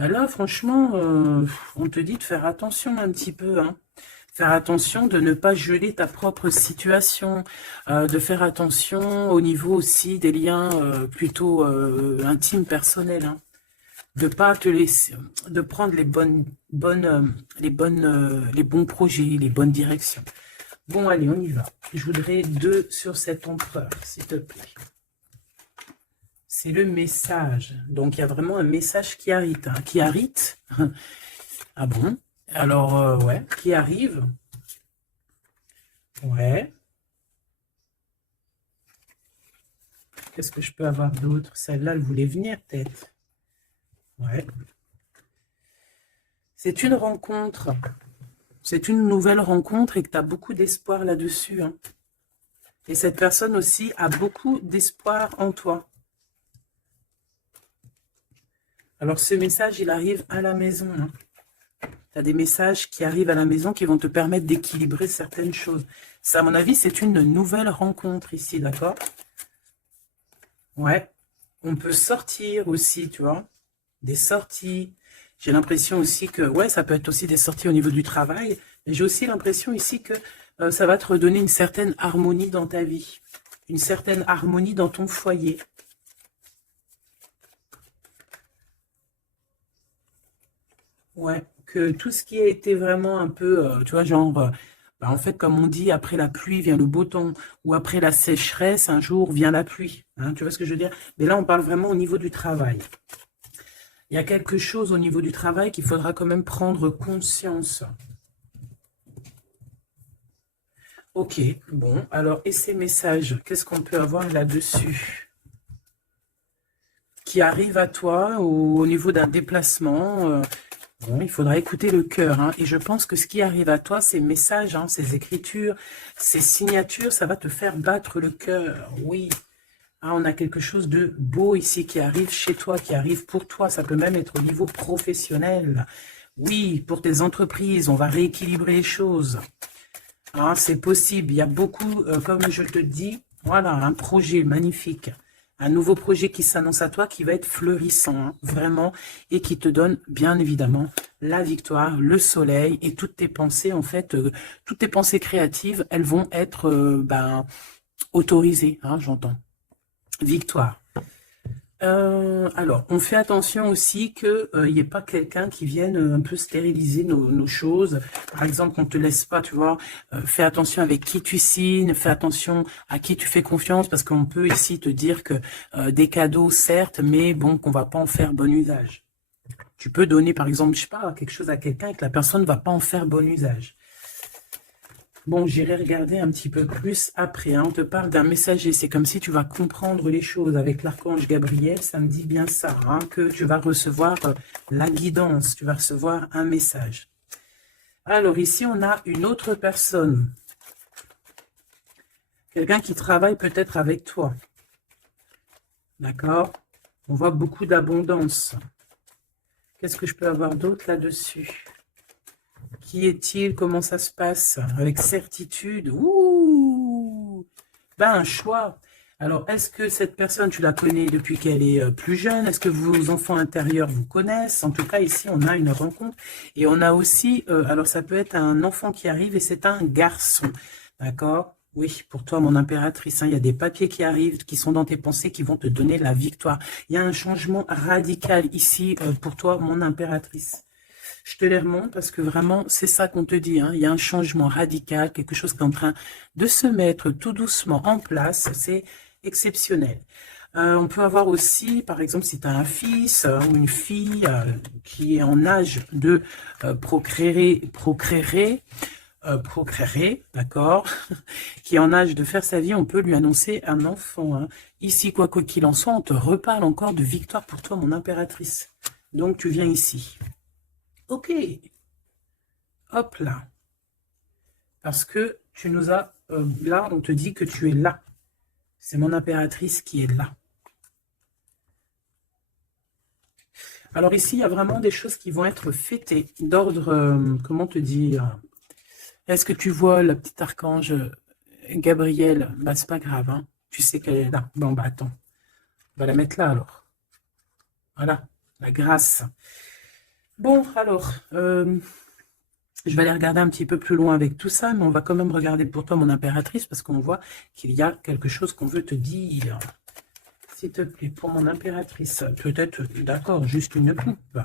Bah là, franchement, on te dit de faire attention un petit peu, hein. Faire attention de ne pas geler ta propre situation, de faire attention au niveau aussi des liens plutôt intimes, personnels, hein. De pas te laisser, de prendre les bons projets, les bonnes directions. Bon, allez, on y va. Je voudrais 2 sur cet empereur, s'il te plaît. C'est le message. Donc, il y a vraiment un message qui arrive. Hein. Qui arrive. Ah bon? Alors, ouais, qui arrive. Ouais. Qu'est-ce que je peux avoir d'autre? Celle-là, elle voulait venir, peut-être. Ouais. C'est une rencontre. C'est une nouvelle rencontre et que tu as beaucoup d'espoir là-dessus. Hein. Et cette personne aussi a beaucoup d'espoir en toi. Alors, ce message, il arrive à la maison. Hein. Tu as des messages qui arrivent à la maison qui vont te permettre d'équilibrer certaines choses. Ça, à mon avis, c'est une nouvelle rencontre ici, d'accord? Ouais. On peut sortir aussi, tu vois. Des sorties. J'ai l'impression aussi que, ouais, ça peut être aussi des sorties au niveau du travail. Mais j'ai aussi l'impression ici que ça va te redonner une certaine harmonie dans ta vie. Une certaine harmonie dans ton foyer. Ouais, que tout ce qui a été vraiment un peu, tu vois, genre, bah, en fait, comme on dit, après la pluie vient le beau temps, ou après la sécheresse, un jour vient la pluie. Hein, tu vois ce que je veux dire? Mais là, on parle vraiment au niveau du travail. Il y a quelque chose au niveau du travail qu'il faudra quand même prendre conscience. Ok, bon, alors, et ces messages, qu'est-ce qu'on peut avoir là-dessus? Qui arrive à toi ou au niveau d'un déplacement bon, il faudra écouter le cœur. Hein, et je pense que ce qui arrive à toi, ces messages, hein, ces écritures, ces signatures, ça va te faire battre le cœur. Oui. Ah, on a quelque chose de beau ici qui arrive chez toi, qui arrive pour toi. Ça peut même être au niveau professionnel. Oui, pour tes entreprises, on va rééquilibrer les choses. Ah, c'est possible. Il y a beaucoup, comme je te dis, voilà, un projet magnifique. Un nouveau projet qui s'annonce à toi, qui va être fleurissant, hein, vraiment, et qui te donne, bien évidemment, la victoire, le soleil, et toutes tes pensées, en fait, toutes tes pensées créatives, elles vont être autorisées, hein, j'entends. Victoire. Alors, on fait attention aussi qu'il n'y ait pas quelqu'un qui vienne un peu stériliser nos choses. Par exemple, qu'on ne te laisse pas, tu vois, fais attention avec qui tu signes, fais attention à qui tu fais confiance, parce qu'on peut ici te dire que des cadeaux, certes, mais bon, qu'on va pas en faire bon usage. Tu peux donner, par exemple, je sais pas, quelque chose à quelqu'un et que la personne ne va pas en faire bon usage. Bon, j'irai regarder un petit peu plus après. Hein. On te parle d'un messager. C'est comme si tu vas comprendre les choses avec l'archange Gabriel. Ça me dit bien ça, hein, que tu vas recevoir la guidance. Tu vas recevoir un message. Alors ici, on a une autre personne. Quelqu'un qui travaille peut-être avec toi. D'accord? On voit beaucoup d'abondance. Qu'est-ce que je peux avoir d'autre là-dessus? Qui est-il? Comment ça se passe? Avec certitude. Ouh! Ben, un choix. Alors, est-ce que cette personne, tu la connais depuis qu'elle est plus jeune? Est-ce que vos enfants intérieurs vous connaissent? En tout cas, ici, on a une rencontre. Et on a aussi, alors ça peut être un enfant qui arrive et c'est un garçon. D'accord? Oui, pour toi, mon impératrice, hein, il y a des papiers qui arrivent, qui sont dans tes pensées, qui vont te donner la victoire. Il y a un changement radical ici pour toi, mon impératrice. Je te les remonte parce que vraiment, c'est ça qu'on te dit. Hein. Il y a un changement radical, quelque chose qui est en train de se mettre tout doucement en place. C'est exceptionnel. On peut avoir aussi, par exemple, si tu as un fils ou une fille qui est en âge de procréer, d'accord, qui est en âge de faire sa vie, on peut lui annoncer un enfant. Hein. Ici, quoi qu'il en soit, on te reparle encore de victoire pour toi, mon impératrice. Donc, tu viens ici. Ok, hop là. Parce que tu nous as, là, on te dit que tu es là. C'est mon impératrice qui est là. Alors ici, il y a vraiment des choses qui vont être fêtées, d'ordre, comment te dire? Est-ce que tu vois la petite archange Gabrielle? Bah, c'est pas grave, hein. Tu sais qu'elle est là. Bon, bah attends. On va la mettre là, alors. Voilà, la grâce. Bon, alors, je vais aller regarder un petit peu plus loin avec tout ça, mais on va quand même regarder pour toi, mon impératrice, parce qu'on voit qu'il y a quelque chose qu'on veut te dire. S'il te plaît, pour mon impératrice, peut-être, d'accord, juste une coupe.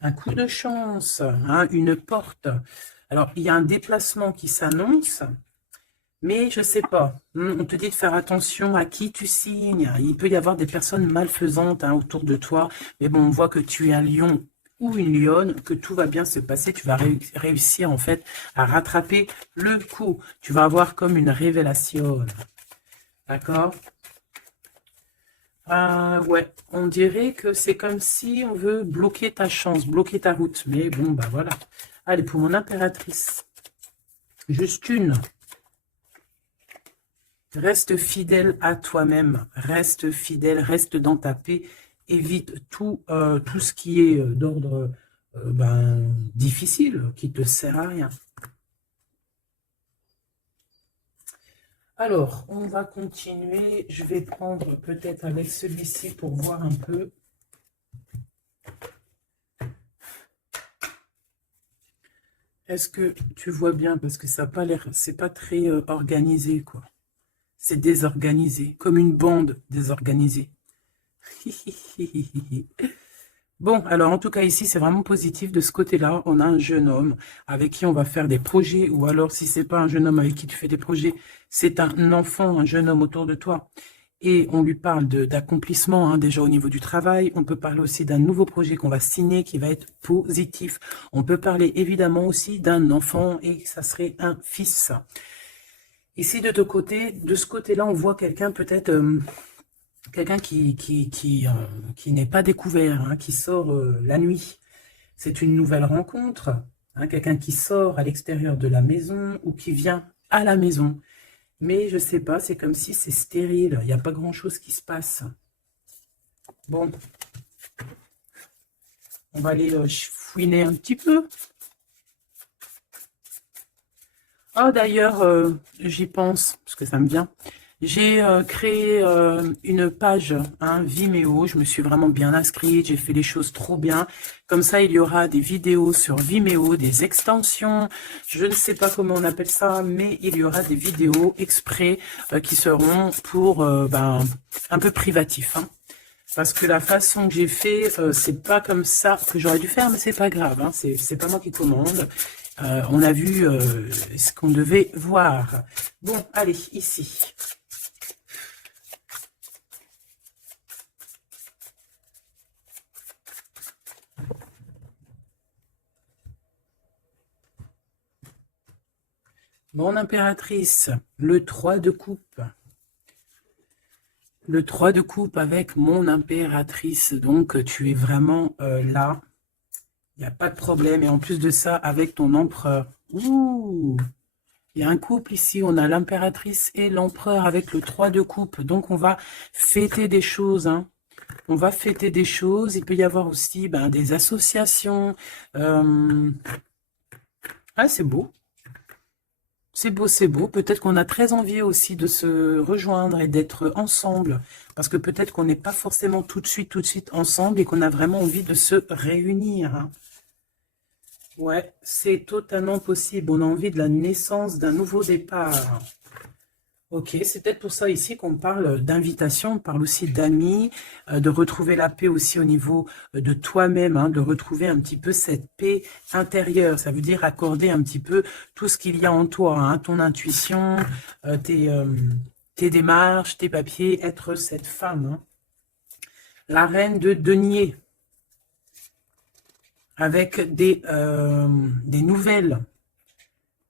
Un coup de chance, hein, une porte. Alors, il y a un déplacement qui s'annonce, mais je sais pas. On te dit de faire attention à qui tu signes. Il peut y avoir des personnes malfaisantes, hein, autour de toi. Mais bon, on voit que tu es un lion ou une lionne, que tout va bien se passer. Tu vas réussir en fait à rattraper le coup. Tu vas avoir comme une révélation. D'accord? Ah ouais, on dirait que c'est comme si on veut bloquer ta chance, bloquer ta route. Mais bon, bah voilà. Allez, pour mon impératrice, juste une. Reste fidèle à toi-même, reste fidèle, reste dans ta paix, évite tout ce qui est d'ordre difficile, qui te sert à rien. Alors, on va continuer. Je vais prendre peut-être avec celui-ci pour voir un peu. Est-ce que tu vois bien? Parce que ça n'a pas l'air, c'est pas très organisé, quoi. C'est désorganisé, comme une bande désorganisée. Bon, alors en tout cas ici, c'est vraiment positif. De ce côté-là, on a un jeune homme avec qui on va faire des projets, ou alors si c'est pas un jeune homme avec qui tu fais des projets, c'est un enfant, un jeune homme autour de toi. Et on lui parle d'accomplissement, hein, déjà au niveau du travail. On peut parler aussi d'un nouveau projet qu'on va signer qui va être positif. On peut parler évidemment aussi d'un enfant et ça serait un fils. Ici, de ce côté-là, on voit quelqu'un peut-être... quelqu'un qui n'est pas découvert, hein, qui sort la nuit. C'est une nouvelle rencontre, hein, quelqu'un qui sort à l'extérieur de la maison ou qui vient à la maison. Mais je sais pas, c'est comme si c'est stérile, il n'y a pas grand-chose qui se passe. Bon, on va aller fouiner un petit peu. Ah, d'ailleurs, j'y pense, parce que ça me vient. J'ai créé une page, hein, Vimeo. Je me suis vraiment bien inscrite. J'ai fait les choses trop bien. Comme ça, il y aura des vidéos sur Vimeo, des extensions. Je ne sais pas comment on appelle ça, mais il y aura des vidéos exprès qui seront pour un peu privatif, hein. Parce que la façon que j'ai fait, c'est pas comme ça que j'aurais dû faire, mais c'est pas grave, hein, c'est pas moi qui commande. On a vu ce qu'on devait voir. Bon, allez, ici. Mon impératrice, le 3 de coupe. Le 3 de coupe avec mon impératrice. Donc, tu es vraiment là. Il n'y a pas de problème. Et en plus de ça, avec ton empereur. Ouh! Il y a un couple ici, on a l'impératrice et l'empereur avec le 3 de coupe. Donc, on va fêter des choses, hein. On va fêter des choses. Il peut y avoir aussi des associations. Ah, c'est beau. C'est beau, c'est beau. Peut-être qu'on a très envie aussi de se rejoindre et d'être ensemble. Parce que peut-être qu'on n'est pas forcément tout de suite ensemble et qu'on a vraiment envie de se réunir, hein. Ouais, c'est totalement possible. On a envie de la naissance d'un nouveau départ. Ok, c'est peut-être pour ça ici qu'on parle d'invitation, on parle aussi d'amis, de retrouver la paix aussi au niveau de toi-même, hein, de retrouver un petit peu cette paix intérieure. Ça veut dire accorder un petit peu tout ce qu'il y a en toi, hein, ton intuition, tes démarches, tes papiers, être cette femme, hein. La reine de denier, avec des nouvelles.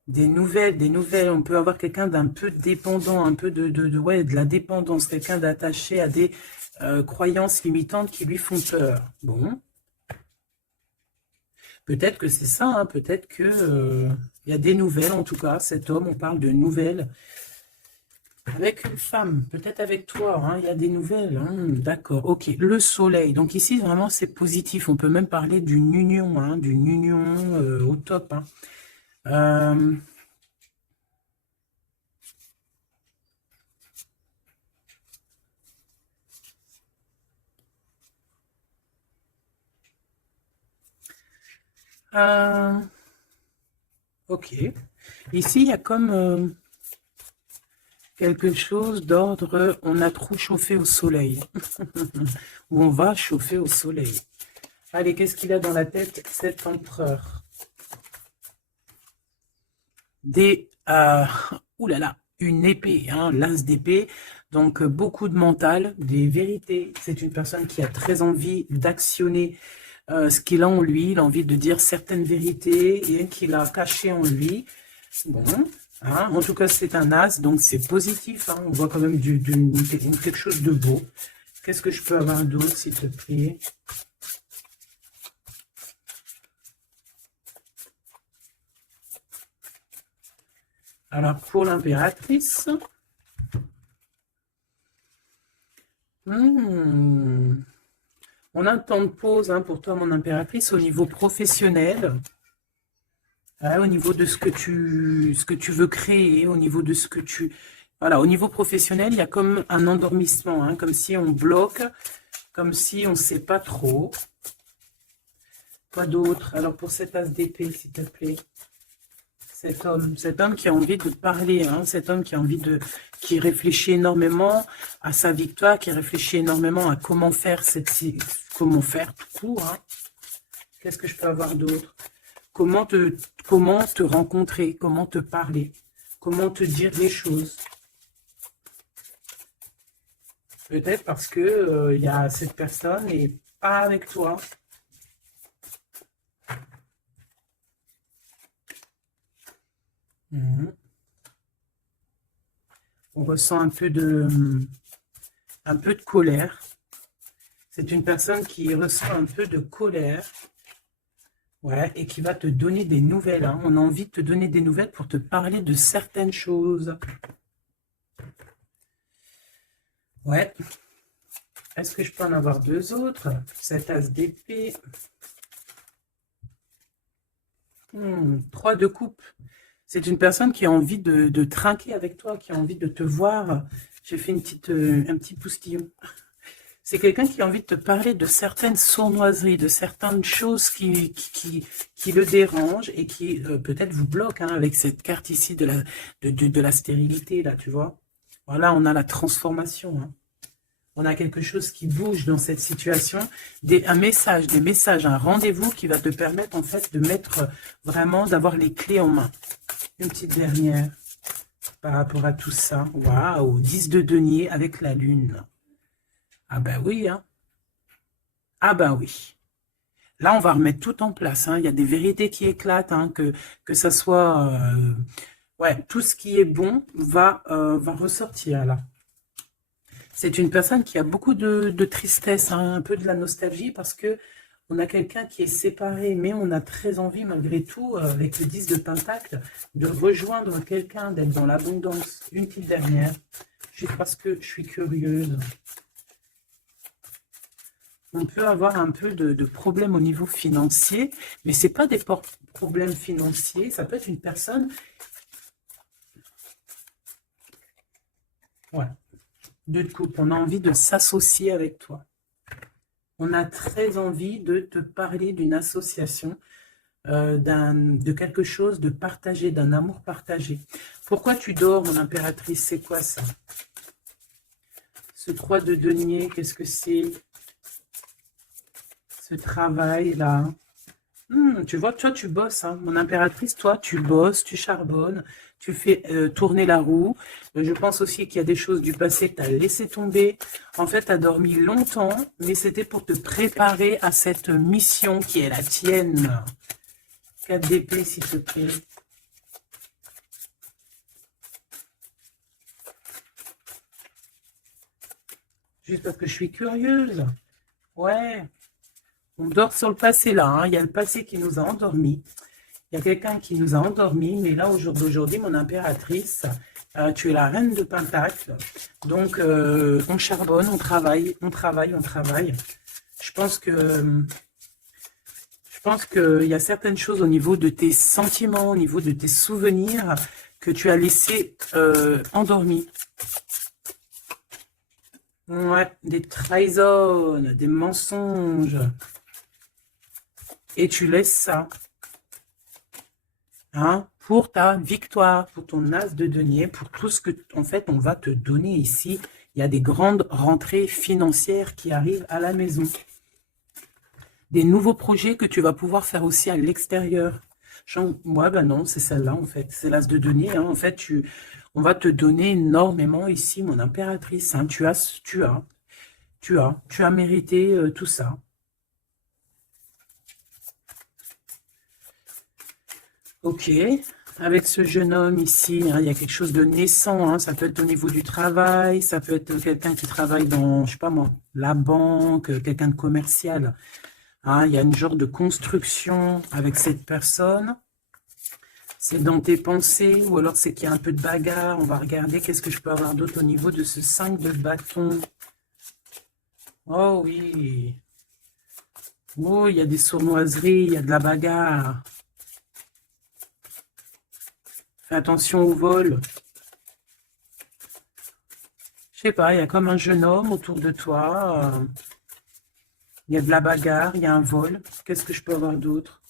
Des nouvelles. On peut avoir quelqu'un d'un peu dépendant, un peu de la dépendance, quelqu'un d'attaché à des croyances limitantes qui lui font peur. Bon, peut-être que c'est ça, hein, peut-être que il y a des nouvelles, en tout cas, cet homme, on parle de nouvelles. Avec une femme, peut-être avec toi, hein, il y a des nouvelles, hein, d'accord, ok. Le soleil, donc ici, vraiment, c'est positif. On peut même parler d'une union, hein, au top, hein. Euh, ok. Ici, il y a comme quelque chose d'ordre, on a trop chauffé au soleil. Ou on va chauffer au soleil. Allez, qu'est-ce qu'il a dans la tête, cet empereur? Des... ouh là là, une épée, hein, l'as d'épée. Donc, beaucoup de mental, des vérités. C'est une personne qui a très envie d'actionner ce qu'il a en lui. Il a envie de dire certaines vérités et qu'il a caché en lui. Bon, hein, en tout cas, c'est un as, donc c'est positif. Hein, on voit quand même quelque chose de beau. Qu'est-ce que je peux avoir d'autre, s'il te plaît? Alors, pour l'impératrice... on a un temps de pause hein, pour toi, mon impératrice, au niveau professionnel. Au niveau de ce que tu veux créer, au niveau de ce que tu... Voilà, au niveau professionnel, il y a comme un endormissement, hein, comme si on bloque, comme si on ne sait pas trop. Quoi d'autre? Alors, pour cet as d'épée, s'il te plaît. Cet homme qui a envie de parler, hein, cet homme qui a envie de... qui réfléchit énormément à sa victoire, qui réfléchit énormément à comment faire comment faire tout court. Hein. Qu'est-ce que je peux avoir d'autre? Comment te rencontrer, comment te parler, comment te dire les choses. Peut-être parce que y a cette personne et pas avec toi. On ressent un peu de colère. C'est une personne qui ressent un peu de colère. Ouais, et qui va te donner des nouvelles. Hein. On a envie de te donner des nouvelles pour te parler de certaines choses. Ouais. Est-ce que je peux en avoir deux autres? Cet as d'épée. 3 de coupe. C'est une personne qui a envie de trinquer avec toi, qui a envie de te voir. J'ai fait un petit poustillon. C'est quelqu'un qui a envie de te parler de certaines sournoiseries, de certaines choses qui le dérangent et qui peut-être vous bloquent hein, avec cette carte ici de la stérilité, là, tu vois. Voilà, on a la transformation. Hein. On a quelque chose qui bouge dans cette situation. Des messages, un rendez-vous qui va te permettre en fait de mettre vraiment, d'avoir les clés en main. Une petite dernière par rapport à tout ça. Waouh, 10 de denier avec la lune. Ah ben oui, hein. Ah ben oui. Là, on va remettre tout en place. Hein. Il y a des vérités qui éclatent, hein, que ça soit... ouais, tout ce qui est bon va ressortir là. C'est une personne qui a beaucoup de tristesse, hein, un peu de la nostalgie, parce que on a quelqu'un qui est séparé, mais on a très envie, malgré tout, avec le 10 de Pentacle, de rejoindre quelqu'un, d'être dans l'abondance. Une petite dernière, juste parce que je suis curieuse. On peut avoir un peu de problèmes au niveau financier, mais ce n'est pas des problèmes financiers, ça peut être une personne... Voilà. Deux de coupe, on a envie de s'associer avec toi. On a très envie de te parler d'une association, de quelque chose de partagé, d'un amour partagé. Pourquoi tu dors, mon impératrice? C'est quoi ça? Ce 3 de denier, qu'est-ce que c'est? Ce travail-là. Tu vois, toi, tu bosses, hein. Mon impératrice, toi, tu bosses, tu charbonnes, tu fais tourner la roue. Je pense aussi qu'il y a des choses du passé que tu as laissé tomber. En fait, tu as dormi longtemps, mais c'était pour te préparer à cette mission qui est la tienne. 4 d'épée, s'il te plaît. Juste parce que je suis curieuse. Ouais. On dort sur le passé là, hein. Il y a le passé qui nous a endormis. Il y a quelqu'un qui nous a endormis, mais là, au jour d'aujourd'hui, mon impératrice, tu es la reine de Pentacle. Donc, on charbonne, on travaille, on travaille, on travaille. Je pense qu'il y a certaines choses au niveau de tes sentiments, au niveau de tes souvenirs, que tu as laissé endormis. Ouais, des trahisons, des mensonges. Et tu laisses ça. hein, pour ta victoire, pour ton as de denier, pour tout ce que, en fait, on va te donner ici. Il y a des grandes rentrées financières qui arrivent à la maison. Des nouveaux projets que tu vas pouvoir faire aussi à l'extérieur. Moi, ben non, c'est celle-là, en fait. C'est l'as de denier, hein. En fait, on va te donner énormément ici, mon impératrice, hein. Tu as mérité tout ça. Ok, avec ce jeune homme ici, hein, il y a quelque chose de naissant, hein, ça peut être au niveau du travail, ça peut être quelqu'un qui travaille dans, je sais pas moi, la banque, quelqu'un de commercial. Hein, il y a une genre de construction avec cette personne. C'est dans tes pensées, ou alors c'est qu'il y a un peu de bagarre. On va regarder qu'est-ce que je peux avoir d'autre au niveau de ce 5 de bâton. Oh oui. Oh, il y a des sournoiseries, il y a de la bagarre. Fais attention au vol. Je sais pas, il y a comme un jeune homme autour de toi. Il y a de la bagarre, il y a un vol. Qu'est-ce que je peux avoir d'autre?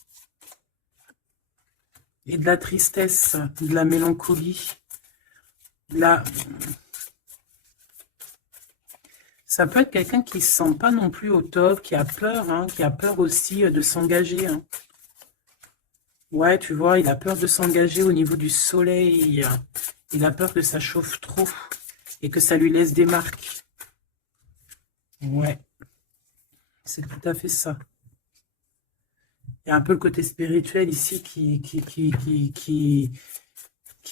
Et de la tristesse, de la mélancolie. Ça peut être quelqu'un qui ne se sent pas non plus au top, qui a peur, hein, qui a peur aussi de s'engager. Hein. Ouais, tu vois, il a peur de s'engager au niveau du soleil. Il a peur que ça chauffe trop et que ça lui laisse des marques. Ouais, c'est tout à fait ça. Il y a un peu le côté spirituel ici qui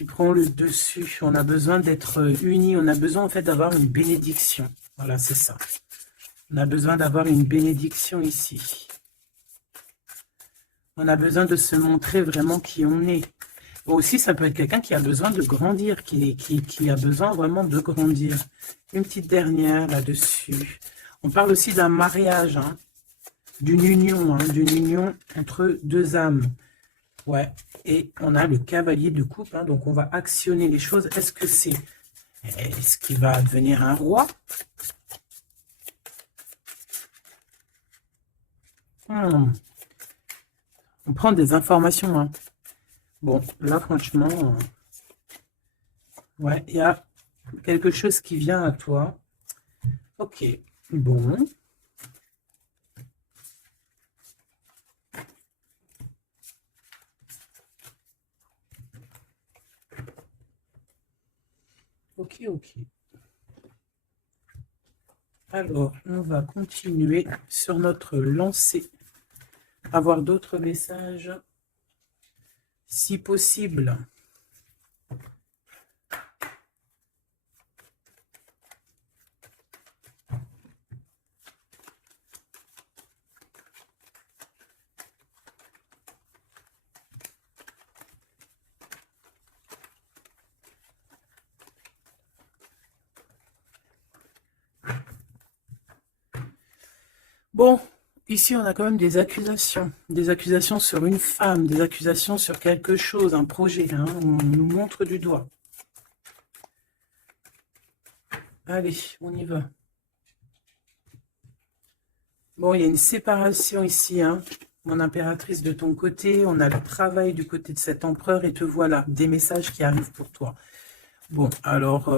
prend le dessus. On a besoin d'être unis. On a besoin en fait d'avoir une bénédiction. Voilà, c'est ça. On a besoin d'avoir une bénédiction ici. On a besoin de se montrer vraiment qui on est. Bon, aussi, ça peut être quelqu'un qui a besoin de grandir, qui a besoin vraiment de grandir. Une petite dernière là-dessus. On parle aussi d'un mariage, hein, d'une union entre deux âmes. Ouais, et on a le cavalier de coupe, hein, donc on va actionner les choses. Est-ce qu'il va devenir un roi? On prend des informations, hein. Bon, là, franchement, ouais, il y a quelque chose qui vient à toi. Ok, bon. Ok, ok. Alors, on va continuer sur notre lancée. Avoir d'autres messages, si possible. Bon, ici on a quand même des accusations sur une femme, des accusations sur quelque chose, un projet, hein, on nous montre du doigt. Allez, on y va. Bon, il y a une séparation ici, hein, mon impératrice de ton côté, on a le travail du côté de cet empereur et te voilà, des messages qui arrivent pour toi. Bon, alors,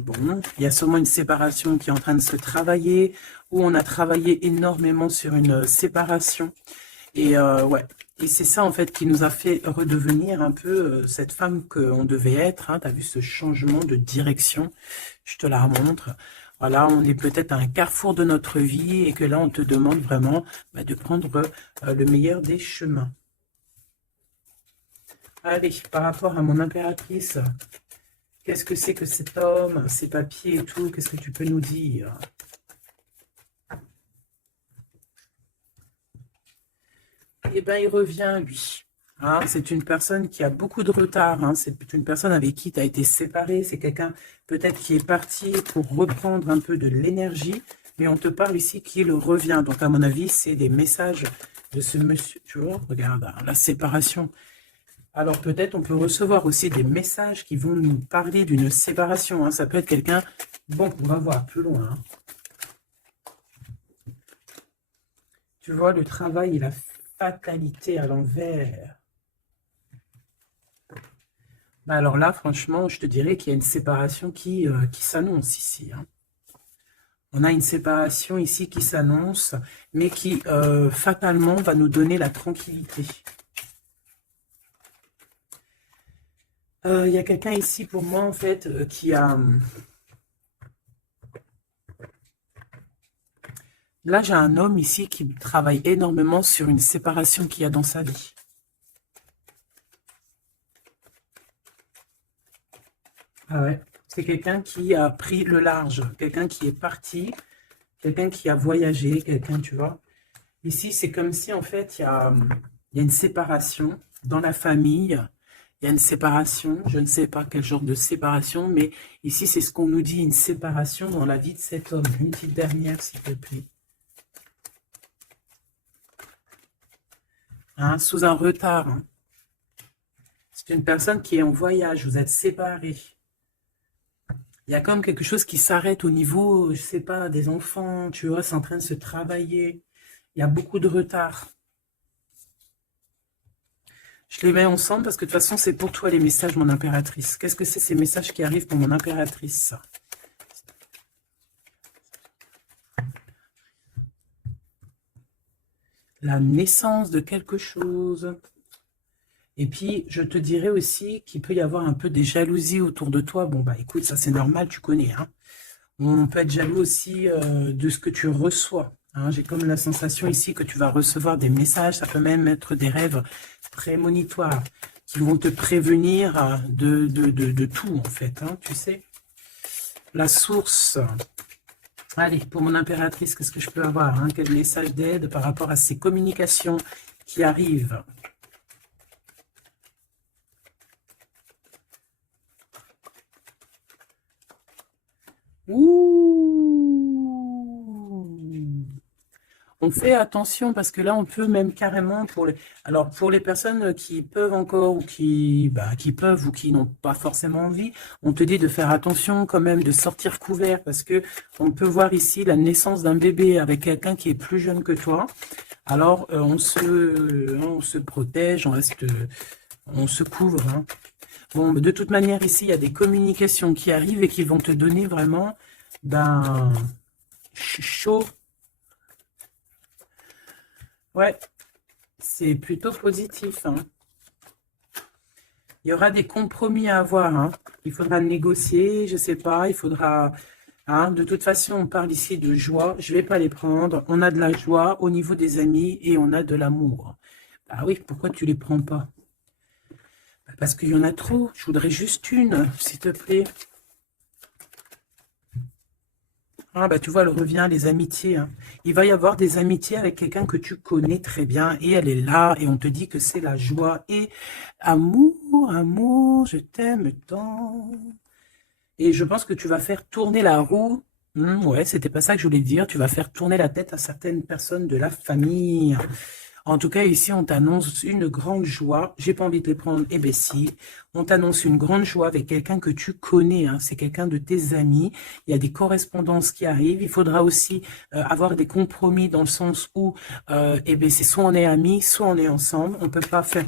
bon, il y a sûrement une séparation qui est en train de se travailler, où on a travaillé énormément sur une séparation. Et ouais, et c'est ça en fait qui nous a fait redevenir un peu cette femme qu'on devait être. Hein. Tu as vu ce changement de direction, je te la remontre. Voilà, on est peut-être à un carrefour de notre vie et que là, on te demande vraiment de prendre le meilleur des chemins. Allez, par rapport à mon impératrice, qu'est-ce que c'est que cet homme, ses papiers et tout, qu'est-ce que tu peux nous dire? Eh bien, il revient, lui. Hein, c'est une personne qui a beaucoup de retard. Hein, c'est une personne avec qui tu as été séparé. C'est quelqu'un peut-être qui est parti pour reprendre un peu de l'énergie. Mais on te parle ici qu'il revient. Donc, à mon avis, c'est des messages de ce monsieur. Tu vois, regarde, hein, la séparation. Alors, peut-être on peut recevoir aussi des messages qui vont nous parler d'une séparation. Hein. Ça peut être quelqu'un... Bon, on va voir plus loin. Hein. Tu vois, le travail et la fatalité à l'envers. Bah alors là, franchement, je te dirais qu'il y a une séparation qui s'annonce ici, hein. On a une séparation ici qui s'annonce, mais qui fatalement va nous donner la tranquillité. Il y a quelqu'un ici pour moi, en fait, qui a... Là, j'ai un homme ici qui travaille énormément sur une séparation qu'il y a dans sa vie. Ah ouais. C'est quelqu'un qui a pris le large, quelqu'un qui est parti, quelqu'un qui a voyagé, quelqu'un, tu vois. Ici, c'est comme si, en fait, il y a une séparation dans la famille. Il y a une séparation, je ne sais pas quel genre de séparation, mais ici, c'est ce qu'on nous dit, une séparation dans la vie de cet homme. Une petite dernière, s'il te plaît. Hein, sous un retard. Hein. C'est une personne qui est en voyage, vous êtes séparés. Il y a comme quelque chose qui s'arrête au niveau, je sais pas, des enfants, tu vois, c'est en train de se travailler. Il y a beaucoup de retard. Je les mets ensemble parce que de toute façon, c'est pour toi les messages, mon impératrice. Qu'est-ce que c'est ces messages qui arrivent pour mon impératrice? La naissance de quelque chose. Et puis, je te dirais aussi qu'il peut y avoir un peu des jalousies autour de toi. Bon, bah écoute, ça c'est normal, tu connais. Hein. On peut être jaloux aussi de ce que tu reçois. Hein. J'ai comme la sensation ici que tu vas recevoir des messages. Ça peut même être des rêves prémonitoires qui vont te prévenir de tout, en fait. Hein, tu sais. La source. Allez, pour mon impératrice, qu'est-ce que je peux avoir hein? Quel message d'aide par rapport à ces communications qui arrivent? Ouh! On fait attention parce que là, on peut même carrément alors pour les personnes qui peuvent encore ou qui peuvent ou qui n'ont pas forcément envie, on te dit de faire attention quand même, de sortir couvert parce que on peut voir ici la naissance d'un bébé avec quelqu'un qui est plus jeune que toi. Alors on se protège, on se couvre. Hein. Bon, de toute manière ici, il y a des communications qui arrivent et qui vont te donner vraiment chaud. Ouais, c'est plutôt positif. Hein. Il y aura des compromis à avoir. Hein. Il faudra négocier, je sais pas, il faudra... Hein, de toute façon, on parle ici de joie. Je vais pas les prendre. On a de la joie au niveau des amis et on a de l'amour. Ah oui, pourquoi tu les prends pas? Parce qu'il y en a trop. Je voudrais juste une, s'il te plaît. Ah bah tu vois, elle revient, les amitiés. Hein. Il va y avoir des amitiés avec quelqu'un que tu connais très bien et elle est là et on te dit que c'est la joie et amour, amour, je t'aime tant. Et je pense que tu vas faire tourner la roue. Ouais, c'était pas ça que je voulais dire. Tu vas faire tourner la tête à certaines personnes de la famille. En tout cas, ici, on t'annonce une grande joie. J'ai pas envie de les prendre. Eh bien, si. On t'annonce une grande joie avec quelqu'un que tu connais. Hein. C'est quelqu'un de tes amis. Il y a des correspondances qui arrivent. Il faudra aussi avoir des compromis dans le sens où, eh bien, c'est soit on est amis, soit on est ensemble. On peut pas faire...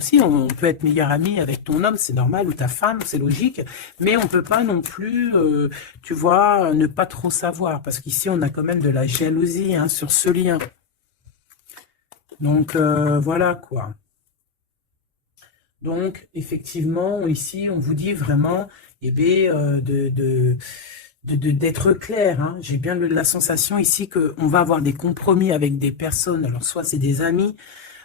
si, on peut être meilleur ami avec ton homme, c'est normal, ou ta femme, c'est logique. Mais on peut pas non plus, tu vois, ne pas trop savoir. Parce qu'ici, on a quand même de la jalousie hein, sur ce lien. Donc, voilà quoi. Donc, effectivement, ici, on vous dit vraiment eh bien, d'être clair. Hein. J'ai bien la sensation ici qu'on va avoir des compromis avec des personnes. Alors, soit c'est des amis,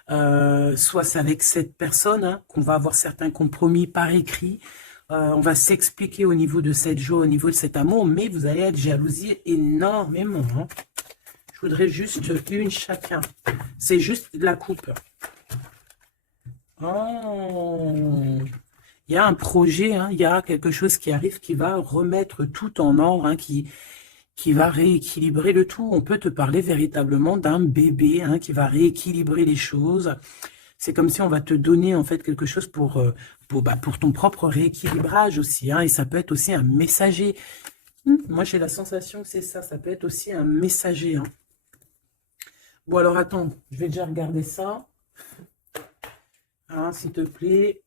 soit c'est avec cette personne hein, qu'on va avoir certains compromis par écrit. On va s'expliquer au niveau de cette joie, au niveau de cet amour, mais vous allez être jalousie énormément. Hein. Je voudrais juste une chacun. C'est juste la coupe. Oh, il y a un projet, hein, il y a quelque chose qui arrive qui va remettre tout en ordre, hein, qui va rééquilibrer le tout. On peut te parler véritablement d'un bébé hein, qui va rééquilibrer les choses. C'est comme si on va te donner en fait quelque chose pour ton propre rééquilibrage aussi. Hein, et ça peut être aussi un messager. Moi, j'ai la sensation que c'est ça. Ça peut être aussi un messager. Hein. Bon, alors attends, je vais déjà regarder ça. Hein, s'il te plaît.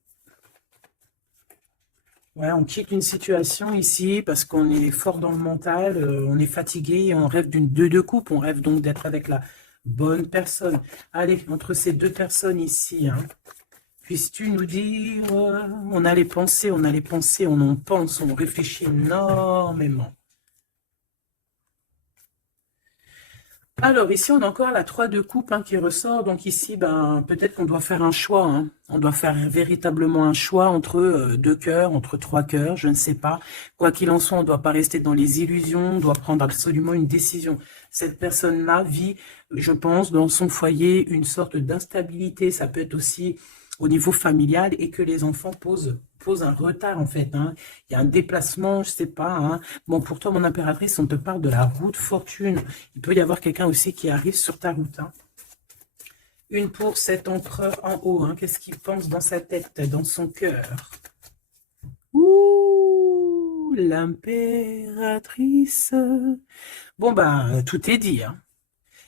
Ouais, on quitte une situation ici parce qu'on est fort dans le mental, on est fatigué et on rêve d'une deux coupe. On rêve donc d'être avec la bonne personne. Allez, entre ces deux personnes ici, hein, puisses-tu nous dire, on a les pensées, on en pense, on réfléchit énormément. Alors ici, on a encore la 3 de coupe hein, qui ressort. Donc ici, ben, peut-être qu'on doit faire un choix. Hein. On doit faire véritablement un choix entre deux cœurs, entre trois cœurs, je ne sais pas. Quoi qu'il en soit, on ne doit pas rester dans les illusions, on doit prendre absolument une décision. Cette personne-là vit, je pense, dans son foyer une sorte d'instabilité. Ça peut être aussi au niveau familial et que les enfants posent un retard en fait. Hein. Il y a un déplacement, je sais pas. Hein. Bon, pour toi, mon impératrice, on te parle de la route fortune. Il peut y avoir quelqu'un aussi qui arrive sur ta route. Hein. Une pour cet empereur en haut. Hein. Qu'est-ce qu'il pense dans sa tête, dans son cœur? Ouh, l'impératrice. Bon, ben, tout est dit. Hein.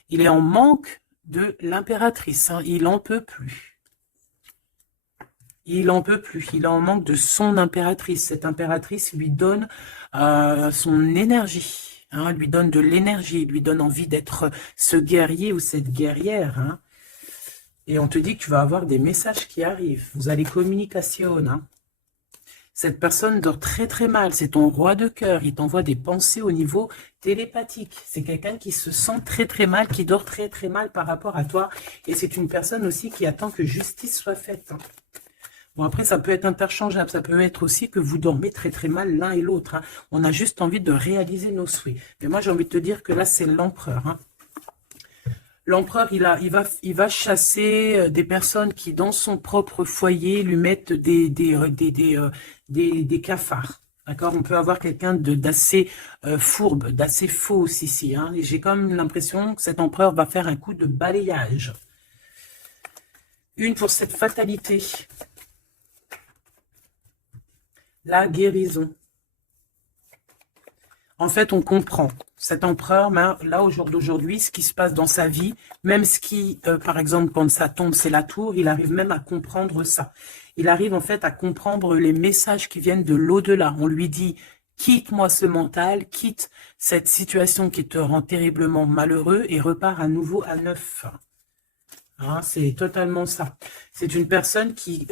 Il est en manque de l'impératrice. Hein. Il n'en peut plus. Il en peut plus, il en manque de son impératrice. Cette impératrice lui donne son énergie, hein, lui donne de l'énergie, lui donne envie d'être ce guerrier ou cette guerrière. Hein. Et on te dit que tu vas avoir des messages qui arrivent. Vous allez communication. Hein. Cette personne dort très très mal, c'est ton roi de cœur, il t'envoie des pensées au niveau télépathique. C'est quelqu'un qui se sent très très mal, qui dort très très mal par rapport à toi. Et c'est une personne aussi qui attend que justice soit faite. Hein. Bon, après, ça peut être interchangeable. Ça peut être aussi que vous dormez très très mal l'un et l'autre. Hein. On a juste envie de réaliser nos souhaits. Mais moi, j'ai envie de te dire que là, c'est l'empereur. Hein. L'empereur, il va chasser des personnes qui, dans son propre foyer, lui mettent des cafards. D'accord? On peut avoir quelqu'un d'assez fourbe, d'assez faux ici. Hein. Et j'ai comme l'impression que cet empereur va faire un coup de balayage. Une pour cette fatalité. La guérison. En fait, on comprend. Cet empereur, là, au jour d'aujourd'hui, ce qui se passe dans sa vie, même ce qui, par exemple, quand ça tombe, c'est la tour, il arrive même à comprendre ça. Il arrive en fait à comprendre les messages qui viennent de l'au-delà. On lui dit, quitte-moi ce mental, quitte cette situation qui te rend terriblement malheureux et repars à nouveau à neuf. Hein, c'est totalement ça. C'est une personne qui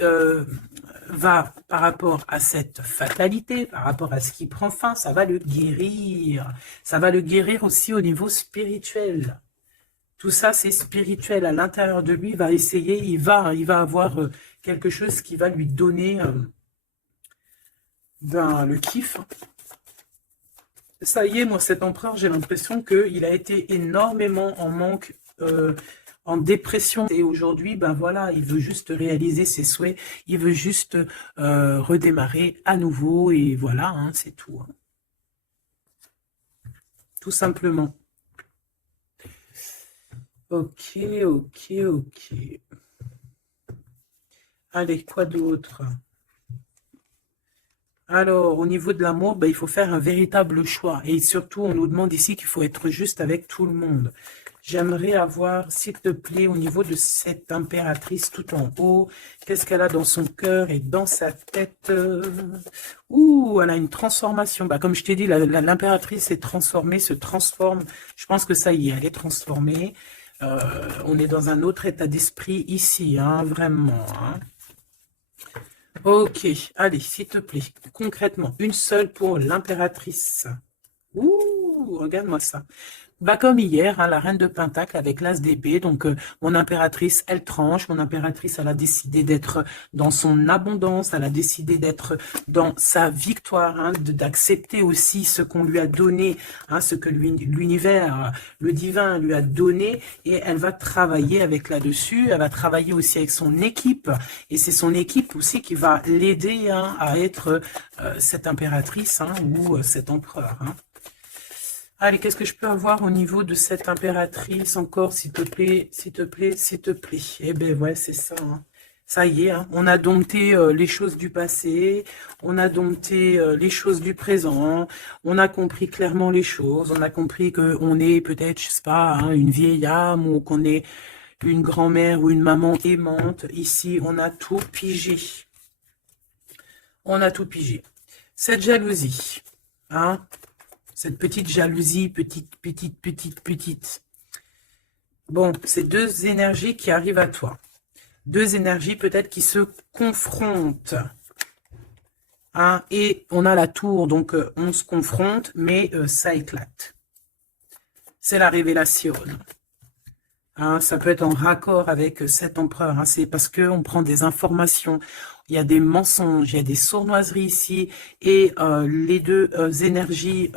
va, par rapport à cette fatalité, par rapport à ce qui prend fin, ça va le guérir. Ça va le guérir aussi au niveau spirituel. Tout ça, c'est spirituel. À l'intérieur de lui, il va essayer, il va avoir quelque chose qui va lui donner le kiff. Ça y est, moi, cet empereur, j'ai l'impression qu'il a été énormément en manque en dépression. Et aujourd'hui, ben voilà, il veut juste réaliser ses souhaits. Il veut juste redémarrer à nouveau. Et voilà, hein, c'est tout. Hein. Tout simplement. Ok, ok, ok. Allez, quoi d'autre? Alors, au niveau de l'amour, ben, il faut faire un véritable choix. Et surtout, on nous demande ici qu'il faut être juste avec tout le monde. J'aimerais avoir, s'il te plaît, au niveau de cette impératrice tout en haut, qu'est-ce qu'elle a dans son cœur et dans sa tête? Ouh, elle a une transformation. Bah, comme je t'ai dit, l'impératrice est transformée, se transforme. Je pense que ça y est, elle est transformée. On est dans un autre état d'esprit ici, hein, vraiment. Hein. Ok, allez, s'il te plaît, concrètement, une seule pour l'impératrice. Ouh, regarde-moi ça. Bah comme hier, hein, la reine de Pentacle avec l'as d'épée. Donc, mon impératrice, elle tranche. Mon impératrice, elle a décidé d'être dans son abondance. Elle a décidé d'être dans sa victoire, hein, d'accepter aussi ce qu'on lui a donné, hein, ce que l'univers, le divin lui a donné. Et elle va travailler avec là-dessus. Elle va travailler aussi avec son équipe. Et c'est son équipe aussi qui va l'aider hein, à être cette impératrice hein, ou cet empereur. Hein. Allez, qu'est-ce que je peux avoir au niveau de cette impératrice encore, s'il te plaît, s'il te plaît, s'il te plaît. Eh ben ouais, c'est ça. Hein. Ça y est, hein. On a dompté les choses du passé, on a dompté les choses du présent, on a compris clairement les choses, on a compris qu'on est peut-être, je sais pas, hein, une vieille âme ou qu'on est une grand-mère ou une maman aimante. Ici, on a tout pigé. On a tout pigé. Cette jalousie, hein, cette petite jalousie, petite. Bon, c'est deux énergies qui arrivent à toi. Deux énergies peut-être qui se confrontent. Hein, et on a la tour, donc on se confronte, mais ça éclate. C'est la révélation. Hein, ça peut être en raccord avec cet empereur. Hein, c'est parce qu'on prend des informations. Il y a des mensonges, il y a des sournoiseries ici. Et les deux énergies,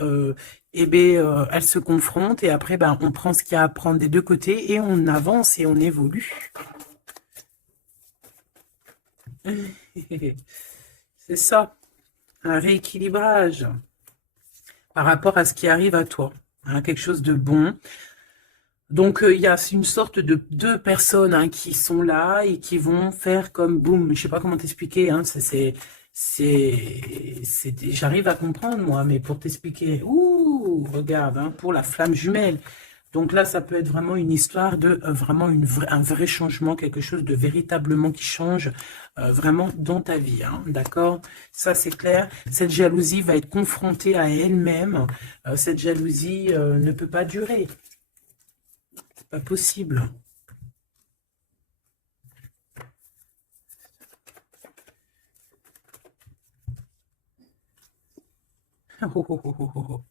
eh bien, elles se confrontent. Et après, ben, on prend ce qu'il y a à prendre des deux côtés. Et on avance et on évolue. C'est ça. Un rééquilibrage par rapport à ce qui arrive à toi. Hein, quelque chose de bon. Donc, il y a une sorte de deux personnes hein, qui sont là et qui vont faire comme boum. Je sais pas comment t'expliquer. Hein, j'arrive à comprendre, moi, mais pour t'expliquer. Ouh, regarde, hein, pour la flamme jumelle. Donc là, ça peut être vraiment une histoire de vraiment un vrai changement, quelque chose de véritablement qui change vraiment dans ta vie. Hein, d'accord? Ça, c'est clair. Cette jalousie va être confrontée à elle-même. Cette jalousie ne peut pas durer. C'est pas possible. Oh, oh, oh, oh, oh.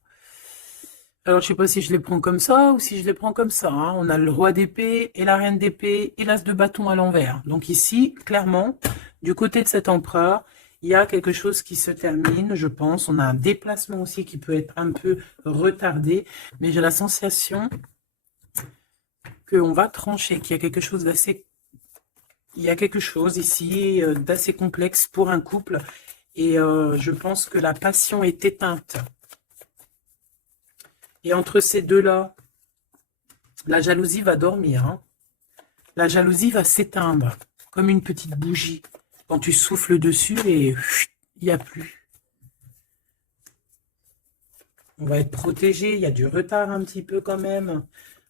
Alors, je sais pas si je les prends comme ça ou si je les prends comme ça. Hein. On a le roi d'épée et la reine d'épée et l'as de bâton à l'envers. Donc ici, clairement, du côté de cet empereur, il y a quelque chose qui se termine, je pense. On a un déplacement aussi qui peut être un peu retardé. Mais j'ai la sensation qu'on va trancher, qu'il y a quelque chose d'assez... Il y a quelque chose ici d'assez complexe pour un couple. Et je pense que la passion est éteinte. Et entre ces deux-là, la jalousie va dormir. Hein. La jalousie va s'éteindre, comme une petite bougie. Quand tu souffles dessus et il n'y a plus. On va être protégé, il y a du retard un petit peu quand même.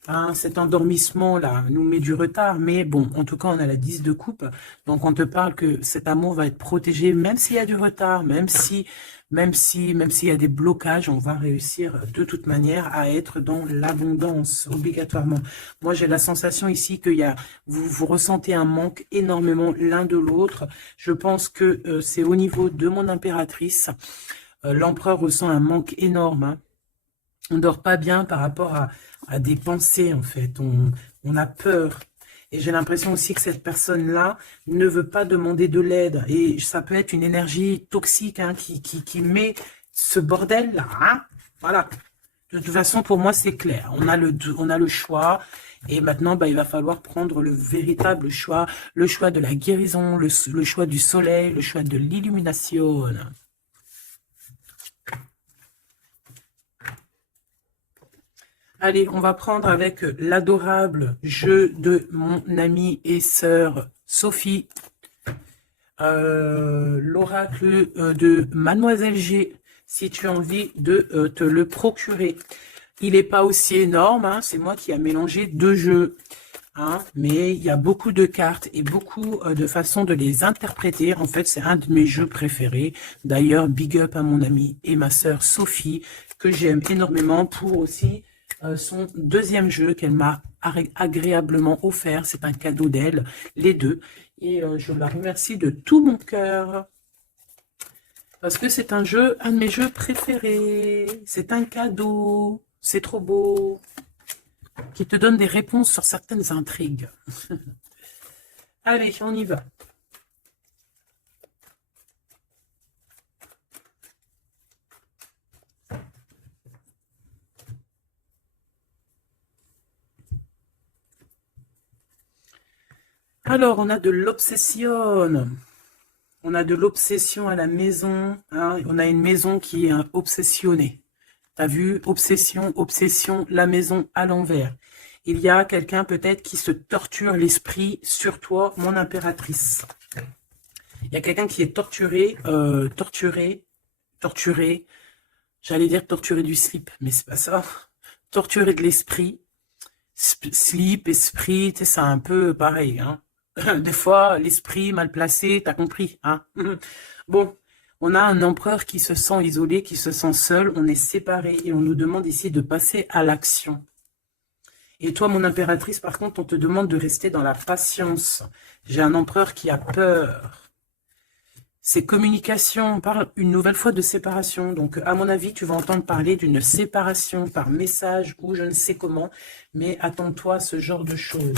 Hein, cet endormissement-là nous met du retard, mais bon, en tout cas, on a la 10 de coupe. Donc, on te parle que cet amour va être protégé, même s'il y a du retard, même s'il y a des blocages, on va réussir de toute manière à être dans l'abondance, obligatoirement. Moi, j'ai la sensation ici que vous ressentez un manque énormément l'un de l'autre. Je pense que c'est au niveau de mon impératrice. L'empereur ressent un manque énorme, hein. On dort pas bien par rapport à des pensées, en fait. On a peur. Et j'ai l'impression aussi que cette personne-là ne veut pas demander de l'aide. Et ça peut être une énergie toxique hein, qui met ce bordel-là. Hein, voilà. De toute façon, pour moi, c'est clair. On a le choix. Et maintenant, bah, il va falloir prendre le véritable choix. Le choix de la guérison, le choix du soleil, le choix de l'illumination. Allez, on va prendre avec l'adorable jeu de mon amie et sœur Sophie, l'oracle de Mademoiselle G, si tu as envie de te le procurer. Il n'est pas aussi énorme, hein, c'est moi qui a mélangé deux jeux, hein, mais il y a beaucoup de cartes et beaucoup de façons de les interpréter. En fait, c'est un de mes jeux préférés. D'ailleurs, big up à mon amie et ma sœur Sophie, que j'aime énormément pour aussi... son deuxième jeu qu'elle m'a agréablement offert. C'est un cadeau d'elle, les deux. Et je la remercie de tout mon cœur. Parce que c'est un jeu, un de mes jeux préférés. C'est un cadeau. C'est trop beau. Qui te donne des réponses sur certaines intrigues. Allez, on y va. Alors, on a de l'obsession. On a de l'obsession à la maison. Hein. On a une maison qui est obsessionnée. T'as vu? Obsession, obsession, la maison à l'envers. Il y a quelqu'un peut-être qui se torture l'esprit sur toi, mon impératrice. Il y a quelqu'un qui est torturé, torturé. J'allais dire torturé du slip, mais c'est pas ça. Torturé de l'esprit. Slip, esprit, c'est un peu pareil, hein. Des fois, l'esprit mal placé, t'as compris, hein. Bon, On a un empereur qui se sent isolé, qui se sent seul, on est séparés et on nous demande ici de passer à l'action. Et toi, mon impératrice, par contre, on te demande de rester dans la patience. J'ai un empereur qui a peur. C'est communication, on parle une nouvelle fois de séparation. Donc, à mon avis, tu vas entendre parler d'une séparation par message ou je ne sais comment, mais attends-toi à ce genre de choses.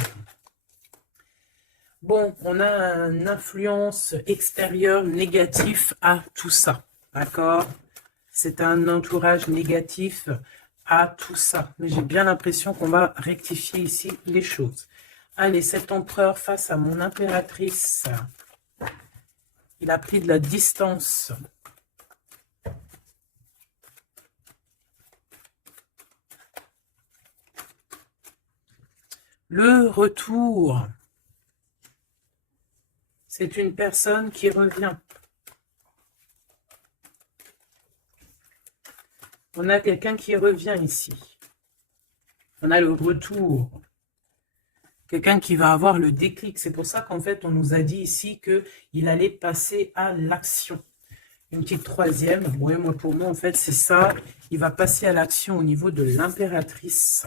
Bon, on a une influence extérieure négative à tout ça, d'accord? C'est un entourage négatif à tout ça. Mais j'ai bien l'impression qu'on va rectifier ici les choses. Allez, cet empereur face à mon impératrice, il a pris de la distance. Le retour. C'est une personne qui revient. On a quelqu'un qui revient ici. On a le retour. Quelqu'un qui va avoir le déclic. C'est pour ça qu'en fait, on nous a dit ici qu'il allait passer à l'action. Une petite troisième. Ouais, pour moi, en fait, c'est ça. Il va passer à l'action au niveau de l'impératrice.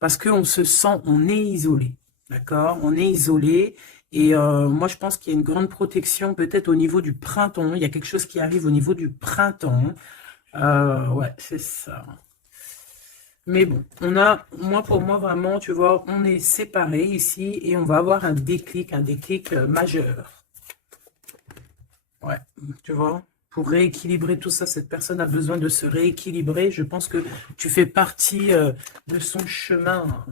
Parce qu'on se sent, on est isolé. D'accord? On est isolé. Et moi, je pense qu'il y a une grande protection peut-être au niveau du printemps. Il y a quelque chose qui arrive au niveau du printemps. Ouais, c'est ça. Mais bon, pour moi, vraiment, tu vois, on est séparés ici et on va avoir un déclic majeur. Ouais, tu vois, pour rééquilibrer tout ça, cette personne a besoin de se rééquilibrer. Je pense que tu fais partie de son chemin.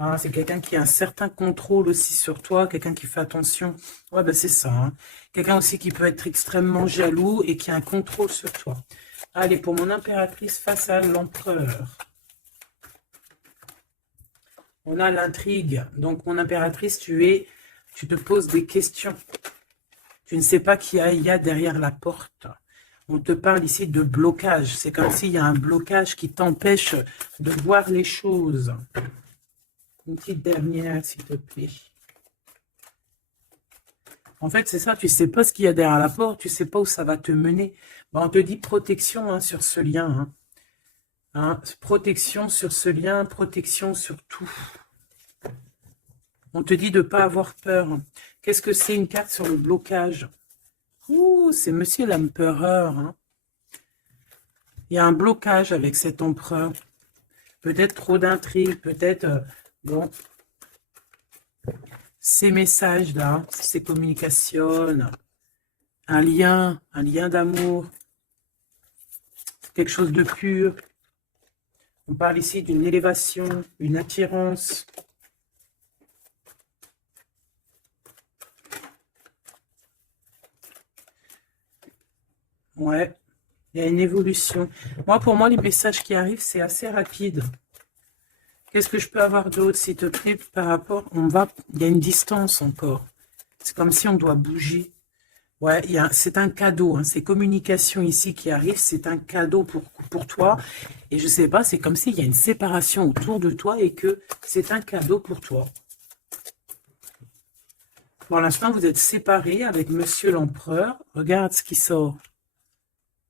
Ah, c'est quelqu'un qui a un certain contrôle aussi sur toi, quelqu'un qui fait attention. Ouais, ben c'est ça. Hein. Quelqu'un aussi qui peut être extrêmement jaloux et qui a un contrôle sur toi. Allez, pour mon impératrice face à l'empereur. On a l'intrigue. Donc, mon impératrice, tu te poses des questions. Tu ne sais pas qui il y a derrière la porte. On te parle ici de blocage. C'est comme s'il y a un blocage qui t'empêche de voir les choses. Une petite dernière, s'il te plaît. En fait, c'est ça, tu ne sais pas ce qu'il y a derrière la porte, tu ne sais pas où ça va te mener. Ben, on te dit protection hein, sur ce lien. Hein. Hein, protection sur ce lien, protection sur tout. On te dit de ne pas avoir peur. Qu'est-ce que c'est une carte sur le blocage? Ouh, c'est Monsieur l'Empereur. Hein. Il y a un blocage avec cet empereur. Peut-être trop d'intrigues, peut-être... bon, ces messages-là, ces communications, un lien d'amour, quelque chose de pur. On parle ici d'une élévation, une attirance. Ouais, il y a une évolution. Moi, pour moi, les messages qui arrivent, c'est assez rapide. Qu'est-ce que je peux avoir d'autre, s'il te plaît, par rapport... il y a une distance encore. C'est comme si on doit bouger. Ouais, c'est un cadeau. Hein, ces communications ici qui arrivent, c'est un cadeau pour toi. Et je sais pas, c'est comme s'il y a une séparation autour de toi et que c'est un cadeau pour toi. Pour l'instant, vous êtes séparés avec Monsieur l'Empereur. Regarde ce qui sort.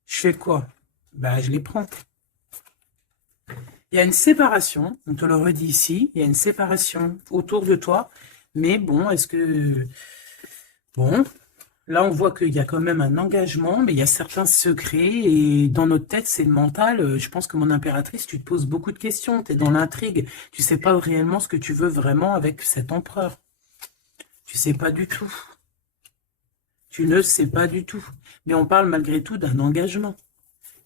Je fais quoi? Ben, je les prends. Il y a une séparation, on te le redit ici, il y a une séparation autour de toi. Mais bon, est-ce que... Bon, là on voit qu'il y a quand même un engagement, mais il y a certains secrets. Et dans notre tête, c'est le mental. Je pense que mon impératrice, tu te poses beaucoup de questions. Tu es dans l'intrigue. Tu sais pas réellement ce que tu veux vraiment avec cet empereur. Tu sais pas du tout. Tu ne sais pas du tout. Mais on parle malgré tout d'un engagement.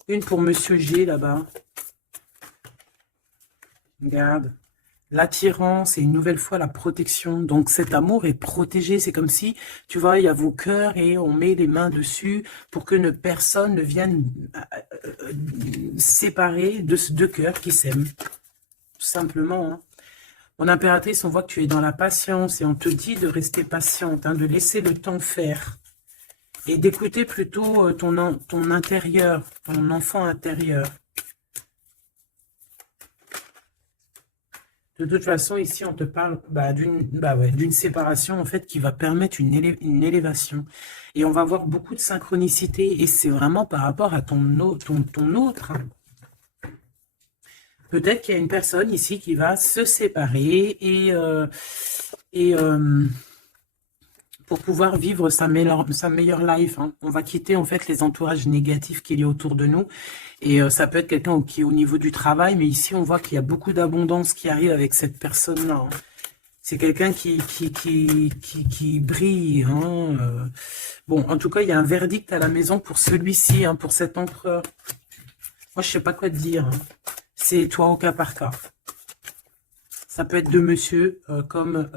Une pour Monsieur G, là-bas. Regarde. L'attirance et une nouvelle fois la protection. Donc cet amour est protégé. C'est comme si, tu vois, il y a vos cœurs et on met les mains dessus pour que personne ne vienne séparer de ces deux cœurs qui s'aiment. Tout simplement. Hein. Mon impératrice, on voit que tu es dans la patience et on te dit de rester patiente, hein, de laisser le temps faire. Et d'écouter plutôt ton intérieur, ton enfant intérieur. De toute façon, ici, on te parle d'une séparation, en fait, qui va permettre une élévation. Et on va voir beaucoup de synchronicité, et c'est vraiment par rapport à ton autre, hein. Peut-être qu'il y a une personne ici qui va se séparer et pour pouvoir vivre sa meilleure life, hein. On va quitter en fait les entourages négatifs qu'il y a autour de nous. Et ça peut être quelqu'un qui est au niveau du travail, mais ici on voit qu'il y a beaucoup d'abondance qui arrive avec cette personne-là, hein. C'est quelqu'un qui brille, hein. Bon, en tout cas, il y a un verdict à la maison pour celui-ci, hein, pour cet empereur. Moi, je sais pas quoi te dire, hein. C'est toi au cas par cas. Ça peut être deux monsieur comme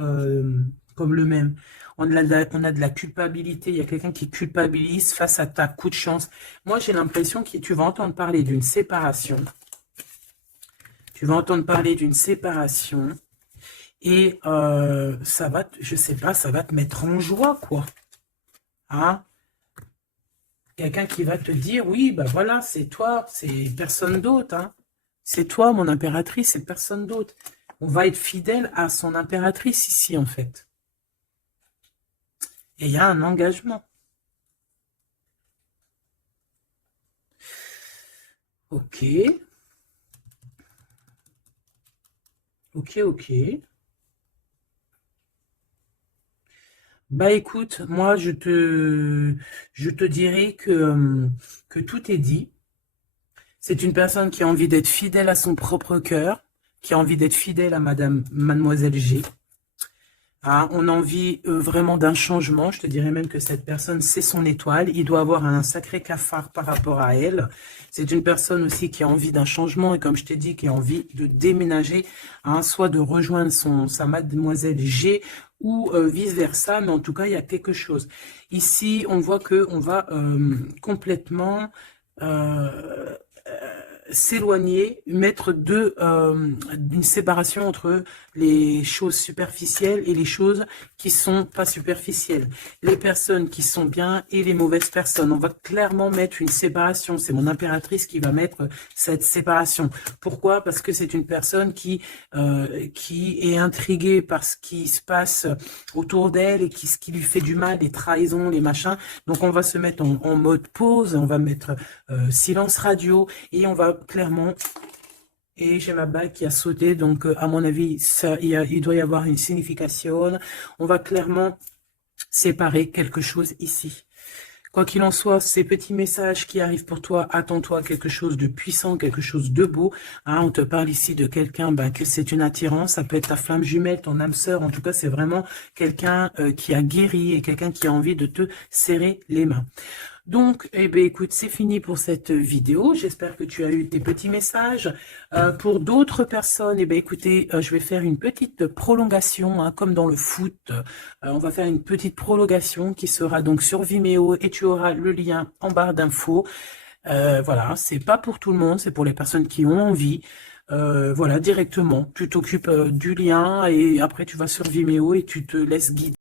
le même. On a de la culpabilité. Il y a quelqu'un qui culpabilise face à ta coup de chance. Moi, j'ai l'impression que tu vas entendre parler d'une séparation. Tu vas entendre parler d'une séparation. Et ça va, je sais pas, ça va te mettre en joie, quoi. Hein? Quelqu'un qui va te dire, oui, bah voilà, c'est toi, c'est personne d'autre, hein. C'est toi, mon impératrice, c'est personne d'autre. On va être fidèle à son impératrice ici, en fait. Et il y a un engagement. Ok. Ok, ok. Bah écoute, moi je te dirais que tout est dit. C'est une personne qui a envie d'être fidèle à son propre cœur, qui a envie d'être fidèle à Mademoiselle G. Ah, on a envie vraiment d'un changement. Je te dirais même que cette personne, c'est son étoile. Il doit avoir un sacré cafard par rapport à elle. C'est une personne aussi qui a envie d'un changement et comme je t'ai dit, qui a envie de déménager, hein, soit de rejoindre sa Mademoiselle G ou vice-versa. Mais en tout cas, il y a quelque chose. Ici, on voit qu'on va complètement s'éloigner, mettre une séparation entre les choses superficielles et les choses qui sont pas superficielles. Les personnes qui sont bien et les mauvaises personnes. On va clairement mettre une séparation. C'est mon impératrice qui va mettre cette séparation. Pourquoi? Parce que c'est une personne qui est intriguée par ce qui se passe autour d'elle et ce qui lui fait du mal, les trahisons, les machins. Donc on va se mettre en mode pause, on va mettre silence radio et on va clairement... Et j'ai ma bague qui a sauté, donc à mon avis, il doit y avoir une signification. On va clairement séparer quelque chose ici. Quoi qu'il en soit, ces petits messages qui arrivent pour toi, attends-toi à quelque chose de puissant, quelque chose de beau. Hein, on te parle ici de quelqu'un que c'est une attirance, ça peut être ta flamme jumelle, ton âme sœur. En tout cas, c'est vraiment quelqu'un qui a guéri et quelqu'un qui a envie de te serrer les mains. Donc, eh bien, écoute, c'est fini pour cette vidéo. J'espère que tu as eu tes petits messages. Pour d'autres personnes, eh bien, écoutez, je vais faire une petite prolongation, hein, comme dans le foot. On va faire une petite prolongation qui sera donc sur Vimeo et tu auras le lien en barre d'infos. Voilà, c'est pas pour tout le monde, c'est pour les personnes qui ont envie. Voilà, directement. Tu t'occupes du lien et après tu vas sur Vimeo et tu te laisses guider.